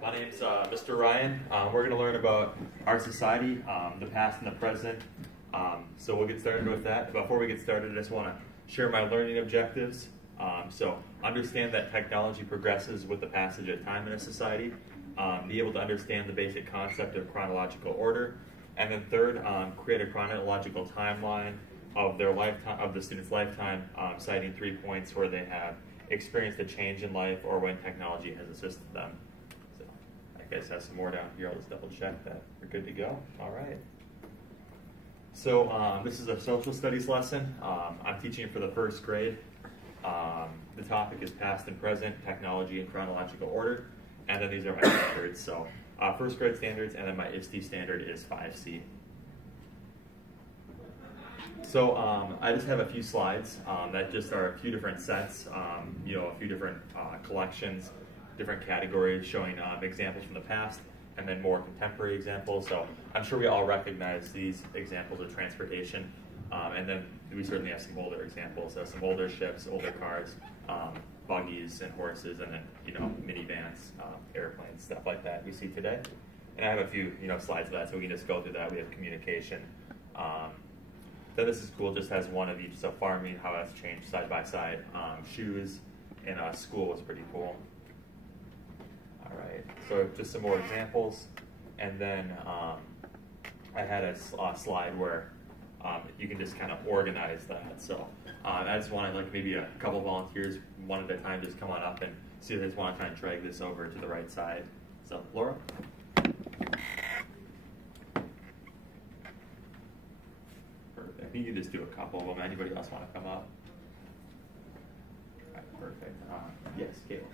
My name's Mr. Ryan. We're going to learn about our society, the past and the present. So we'll get started with that. Before we get started, I just want to share my learning objectives. So understand that technology progresses with the passage of time in a society. Be able to understand the basic concept of chronological order. And then third, create a chronological timeline of their lifetime, of the student's lifetime, citing 3 points where they have experienced a change in life or when technology has assisted them. So I guess I have some more down here. I'll just double check that we're good to go. All right. So this is a social studies lesson. I'm teaching it for the first grade. The topic is past and present, technology, and chronological order. And then these are my standards. So first grade standards, and then my ISTE standard is 5C. So I just have a few slides that just are a few different sets, a few different collections, different categories showing examples from the past, and then more contemporary examples. So I'm sure we all recognize these examples of transportation, and then we certainly have some older examples, so some older ships, older cars, buggies and horses, and then minivans, airplanes, stuff like that we see today. And I have a few slides of that, so we can just go through that. We have communication. Then this is cool, just has one of each. So farming, how that's changed side by side. Shoes, and school was pretty cool. All right, so just some more examples. And then I had a slide where you can just kind of organize that. So I just wanted maybe a couple volunteers, one at a time, just come on up and see if they just want to try and drag this over to the right side. So Laura? Perfect. I think you just do a couple of them. Anybody else want to come up? All right, perfect. Yes, Caleb.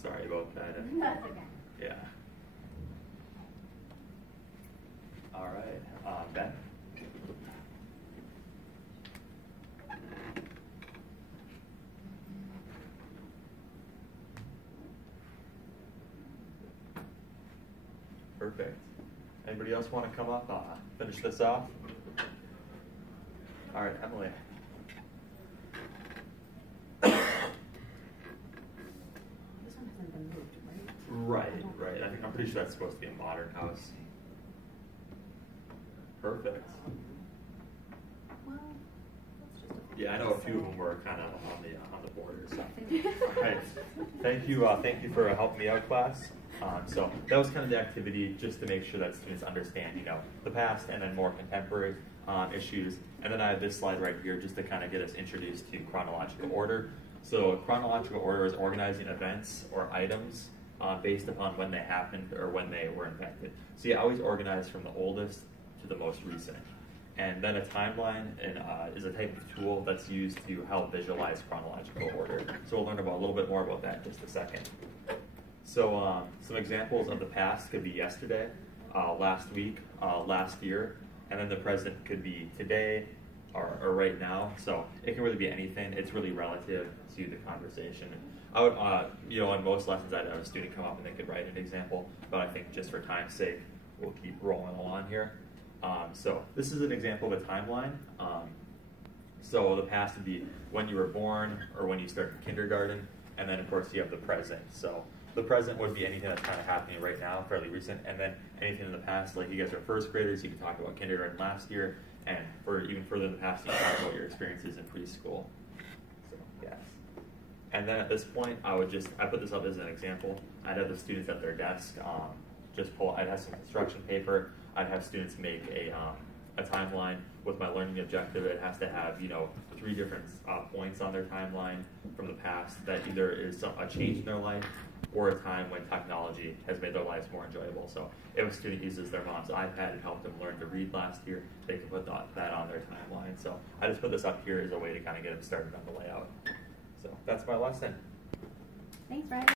Sorry about that. That's okay. Yeah. All right, Ben? Perfect. Anybody else want to come up, finish this off? All right, Emily. Right. I'm pretty sure that's supposed to be a modern house. Perfect. Well, yeah, I know a few of them were kind of on the border. So. All right. Thank you for helping me out, class. So that was kind of the activity, just to make sure that students understand, the past and then more contemporary issues. And then I have this slide right here, just to kind of get us introduced to chronological order. So chronological order is organizing events or items based upon when they happened or when they were invented. So you always organize from the oldest to the most recent. And then a timeline is a type of tool that's used to help visualize chronological order. So we'll learn a little bit more about that in just a second. So some examples of the past could be yesterday, last week, last year, and then the present could be today or right now. So it can really be anything. It's really relative to the conversation. I would, in most lessons, I'd have a student come up and they could write an example, but I think just for time's sake, we'll keep rolling along here. So this is an example of a timeline. So the past would be when you were born or when you started kindergarten, and then of course you have the present. So the present would be anything that's kind of happening right now, fairly recent, and then anything in the past, like you guys are first graders, you can talk about kindergarten last year, and for even further in the past, you can talk about your experiences in preschool. So yes. And then at this point, I put this up as an example. I'd have the students at their desk I'd have some construction paper. I'd have students make a timeline with my learning objective. It has to have 3 different points on their timeline from the past that either is a change in their life or a time when technology has made their lives more enjoyable. So if a student uses their mom's iPad and helped them learn to read last year, they can put that on their timeline. So I just put this up here as a way to kind of get them started on the layout. So that's my lesson. Thanks, Brian.